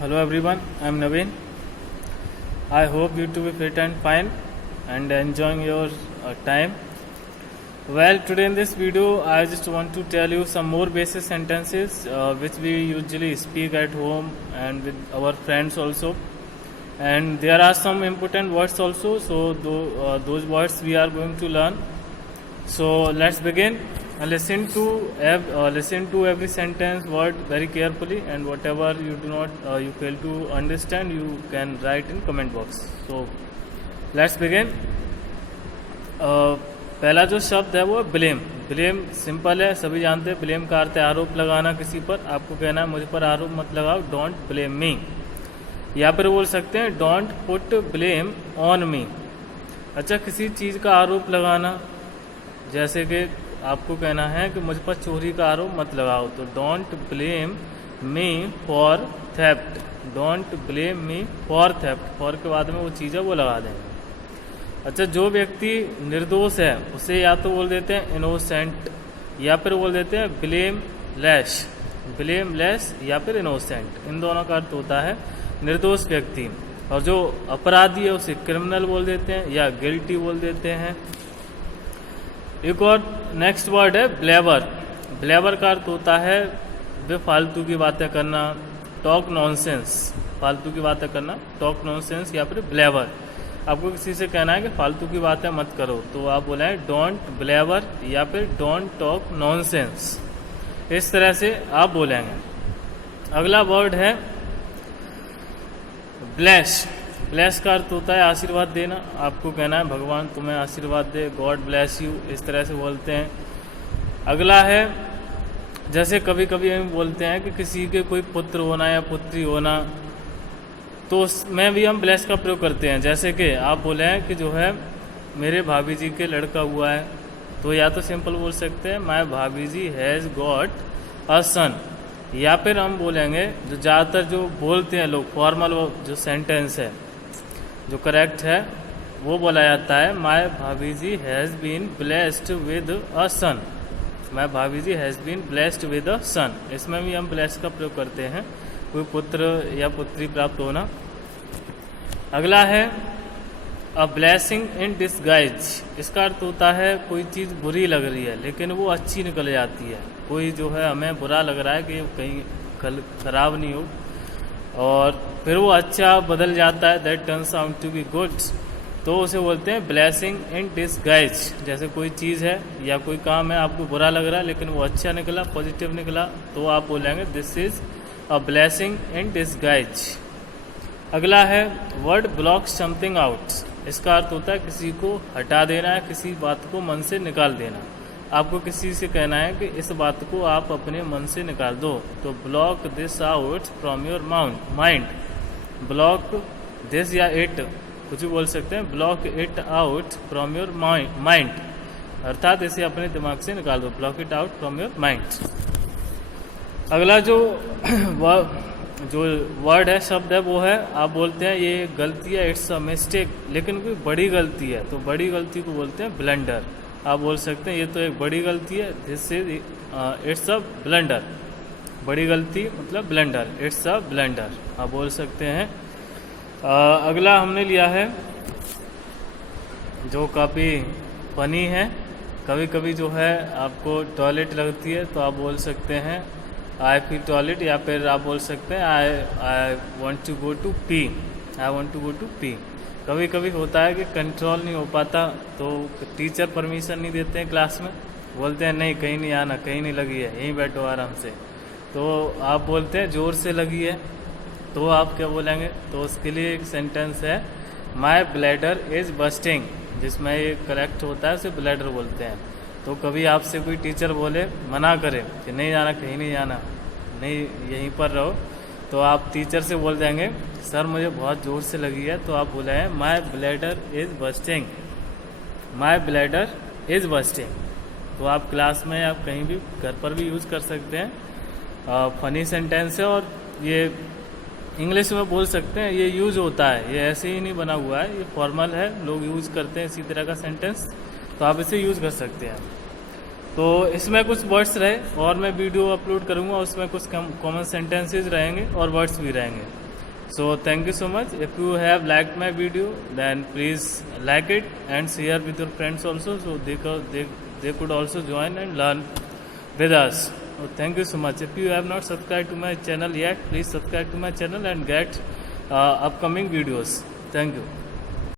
Hello everyone, I am Naveen. I hope you to be fit and fine and enjoying your time. Well, today in this video, I just want to tell you some more basic sentences which we usually speak at home and with our friends also. And there are some important words also, so those words we are going to learn. So let's begin. Listen to every sentence word very carefully, and whatever you do not you fail to understand, you can write in comment box. So let's begin. पहला जो शब्द है वो blame. Blame simple है, सभी जानते हैं. Blame का अर्थ है आरोप लगाना किसी पर. आपको कहना है मुझ पर आरोप मत लगाओ, डोंट ब्लेम मी. या फिर बोल सकते हैं don't put blame on me. अच्छा, किसी चीज़ का आरोप लगाना, जैसे कि आपको कहना है कि मुझ पर चोरी का आरोप मत लगाओ, तो don't blame me for theft. Don't blame me for theft. For के बाद में वो चीज़ है वो लगा देंगे. अच्छा, जो व्यक्ति निर्दोष है उसे या तो बोल देते हैं इनोसेंट, या फिर बोल देते हैं ब्लेम लेस. ब्लेम लेस या फिर इनोसेंट, इन दोनों का अर्थ होता है निर्दोष व्यक्ति. और जो अपराधी है उसे क्रिमिनल बोल देते हैं या गिल्टी बोल देते हैं. एक और नेक्स्ट वर्ड है ब्लेवर. ब्लेवर का अर्थ होता है बेफालतू की बातें करना, टॉक नॉनसेंस. फालतू की बातें करना, टॉक नॉनसेंस या फिर ब्लेवर. आपको किसी से कहना है कि फालतू की बातें मत करो, तो आप बोले डोंट ब्लेवर या फिर डोंट टॉक नॉनसेंस. इस तरह से आप बोलेंगे. अगला वर्ड है ब्लेस. ब्लेस का अर्थ होता है आशीर्वाद देना. आपको कहना है भगवान तुम्हें आशीर्वाद दे, गॉड ब्लेस यू, इस तरह से बोलते हैं. अगला है, जैसे कभी कभी हम बोलते हैं कि किसी के कोई पुत्र होना या पुत्री होना, तो उसमें भी हम ब्लेस का प्रयोग करते हैं. जैसे कि आप बोले हैं कि जो है मेरे भाभी जी के लड़का हुआ है, तो या तो सिंपल बोल सकते हैं my bhabhi ji has got a सन. या फिर हम बोलेंगे, जो ज़्यादातर जो बोलते हैं लोग, फॉर्मल जो सेंटेंस है जो करेक्ट है वो बोला जाता है my bhabhi ji has been blessed with a son. My bhabhi ji has been blessed with a son. इसमें भी हम ब्लेस का प्रयोग करते हैं, कोई पुत्र या पुत्री प्राप्त होना. अगला है अ ब्लेसिंग इन डिसगाइज. इसका अर्थ होता है कोई चीज़ बुरी लग रही है लेकिन वो अच्छी निकल जाती है. कोई जो है हमें बुरा लग रहा है कि कहीं खराब नहीं हो और फिर वो अच्छा बदल जाता है, that turns out to be good, तो उसे बोलते हैं ब्लेसिंग इन डिसगाइज. जैसे कोई चीज़ है या कोई काम है, आपको बुरा लग रहा है लेकिन वो अच्छा निकला, पॉजिटिव निकला, तो आप बोलेंगे this is a blessing in disguise. अगला है वर्ड ब्लॉक समथिंग आउट. इसका अर्थ होता है किसी को हटा देना है, किसी बात को मन से निकाल देना. आपको किसी से कहना है कि इस बात को आप अपने मन से निकाल दो, तो block this out from your mind. Block this या इट कुछ भी बोल सकते हैं. Block it out from your mind, अर्थात इसे अपने दिमाग से निकाल दो. Block it out from your mind. अगला जो वर्ड है, शब्द है, वो है, आप बोलते हैं ये गलती है, इट्स अ मिस्टेक, लेकिन कोई बड़ी गलती है तो बड़ी गलती को बोलते हैं ब्लंडर. आप बोल सकते हैं ये तो एक बड़ी गलती है, this is it's a blunder. बड़ी गलती मतलब ब्लंडर, इट्स अ ब्लंडर आप बोल सकते हैं. अगला हमने लिया है जो काफ़ी फनी है. कभी कभी जो है आपको टॉयलेट लगती है तो आप बोल सकते हैं आई फील टॉयलेट, या फिर आप बोल सकते हैं I want to go to pee. I want to go to pee. कभी कभी होता है कि कंट्रोल नहीं हो पाता, तो टीचर परमिशन नहीं देते हैं क्लास में, बोलते हैं नहीं कहीं नहीं आना, कहीं नहीं लगी है, यहीं बैठो आराम से. तो आप बोलते हैं जोर से लगी है, तो आप क्या बोलेंगे? तो उसके लिए एक सेंटेंस है माई ब्लैडर इज बस्टिंग, जिसमें ये करेक्ट होता है, उसे ब्लैडर बोलते हैं. तो कभी आपसे कोई टीचर बोले, मना करे कि नहीं जाना, कहीं नहीं जाना, नहीं यहीं पर रहो, तो आप टीचर से बोल देंगे सर मुझे बहुत ज़ोर से लगी है, तो आप बोले हैं my bladder is bursting. My bladder is bursting. तो आप क्लास में या कहीं भी घर पर भी यूज़ कर सकते हैं. फनी सेंटेंस है और ये इंग्लिश में बोल सकते हैं, ये यूज़ होता है, ये ऐसे ही नहीं बना हुआ है, ये फॉर्मल है, लोग यूज़ करते हैं इसी तरह का सेंटेंस, तो आप इसे यूज़ कर सकते हैं. तो इसमें कुछ वर्ड्स रहे और मैं वीडियो अपलोड करूंगा, उसमें कुछ कॉमन सेंटेंसेस रहेंगे और वर्ड्स भी रहेंगे. So thank you so much. If you have liked my video, then please like it and share with your friends also, so they could also join and learn with us. So thank you so much. If you have not subscribed to my channel yet, please subscribe to my channel and get upcoming videos. Thank you.